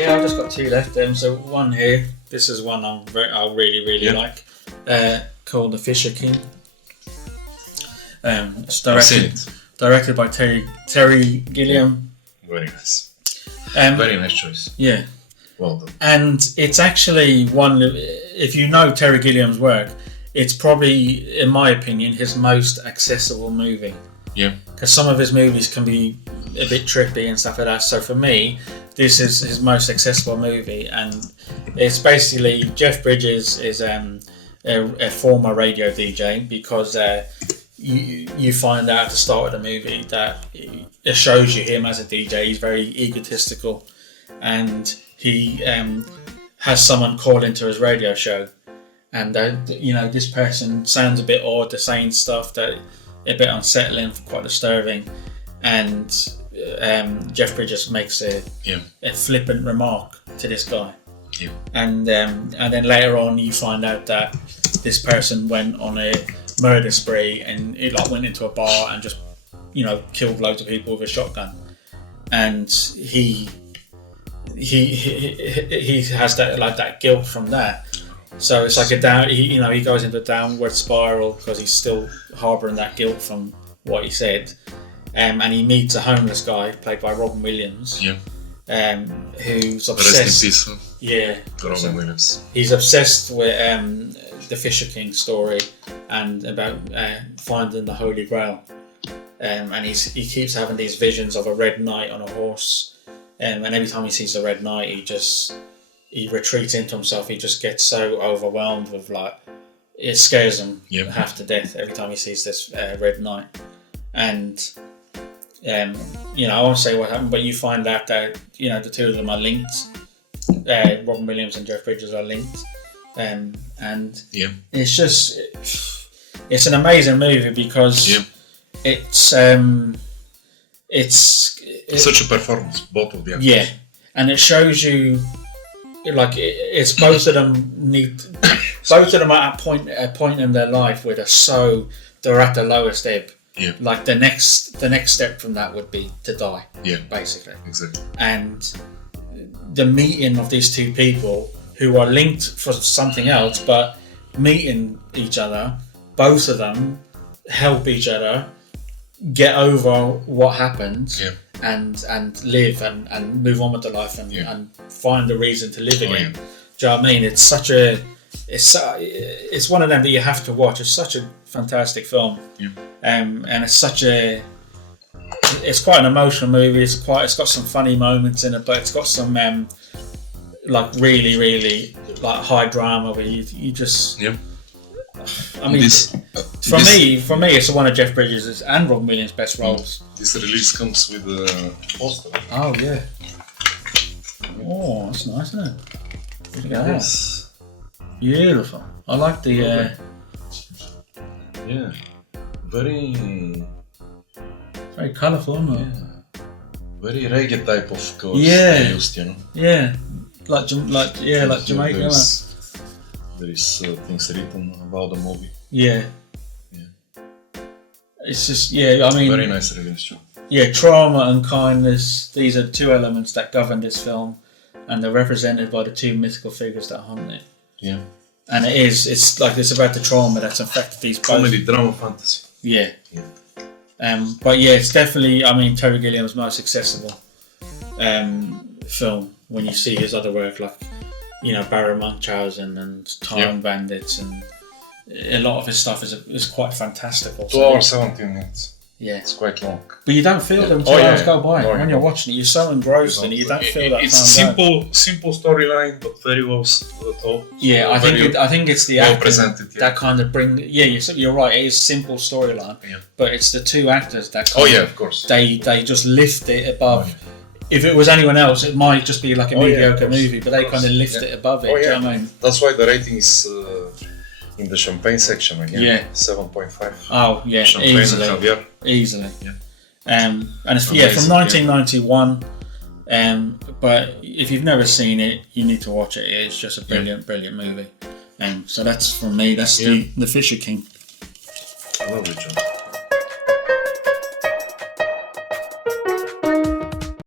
Yeah, I've just got two left. So one here. This is one I really like. Called The Fisher King. It's directed by Terry Gilliam. Very nice. Very nice choice. Yeah. Well done. And it's actually one. If you know Terry Gilliam's work, it's probably, in my opinion, his most accessible movie. Yeah. Because some of his movies can be a bit trippy and stuff like that. So for me, this is his most accessible movie, and it's basically Jeff Bridges is a former radio DJ, because you find out at the start of the movie that it shows you him as a DJ. He's very egotistical, and he has someone call into his radio show, and this person sounds a bit odd. They're saying stuff that a bit unsettling, quite disturbing, and Jeff Bridges makes a flippant remark to this guy, and then later on you find out that this person went on a murder spree, and it went into a bar and just killed loads of people with a shotgun, and he has that guilt from that. So it's like he goes into a downward spiral because he's still harbouring that guilt from what he said. And he meets a homeless guy played by Robin Williams, who's obsessed. Rest in peace. Yeah, Robin Williams. He's obsessed with the Fisher King story and about finding the Holy Grail. And he keeps having these visions of a red knight on a horse. And every time he sees a red knight, he retreats into himself. He just gets so overwhelmed with it scares him half to death every time he sees this red knight. And I won't say what happened, but you find out that the two of them are linked. Robin Williams and Jeff Bridges are linked, and it's just it's an amazing movie because it's such a performance, both of them. Yeah, and it shows you it's both of them are at a point in their life where they're at the lowest ebb. Yeah. Like the next step from that would be to die. Yeah. Basically. Exactly. And the meeting of these two people who are linked for something else, but meeting each other, both of them help each other get over what happened and live and move on with their life and find a reason to live again. Do you know what I mean? It's one of them that you have to watch. It's such a fantastic film. And it's quite an emotional movie. It's got some funny moments in it, but it's got some really, really high drama where you just. I mean, for me, it's one of Jeff Bridges' and Robin Williams' best roles. This release comes with a poster. Oh yeah. Oh, that's nice, isn't it? Look at that. Beautiful. I like the. Very colourful, isn't it? Yeah. Very reggae type of clothes. Used, Yeah. Like Jamaica. There is things written about the movie. Yeah. It's just I mean. Very nice release too. Yeah, trauma and kindness. These are two elements that govern this film, and they're represented by the two mythical figures that haunt it. Yeah. And it's about the trauma that's affected these both. Comedy, drama, fantasy. Yeah. But it's definitely, Terry Gilliam's most accessible film when you see his other work, like, Barry Munchausen and Time Bandits, and a lot of his stuff is quite fantastical. 2 hours 17 minutes. Yeah. It's quite long. But you don't feel them 2 hours go by. When you're watching it, you're so engrossed in it, you don't feel that it's time simple storyline, but very well told. Yeah, I think it's the well acting presented, that kind of bring. Yeah, you're right. It is simple storyline, but it's the two actors that. Of course. They just lift it above. If it was anyone else, it might just be like a mediocre movie, but they kind of lift it above it. Do you know what I mean? That's why the rating is in the champagne section again. Yeah. 7.5. Oh yeah, Champagne easily. Yeah. And it's from 1991. But if you've never seen it, you need to watch it. It's just a brilliant movie. So that's from me. That's the Fisher King. Lovely, John.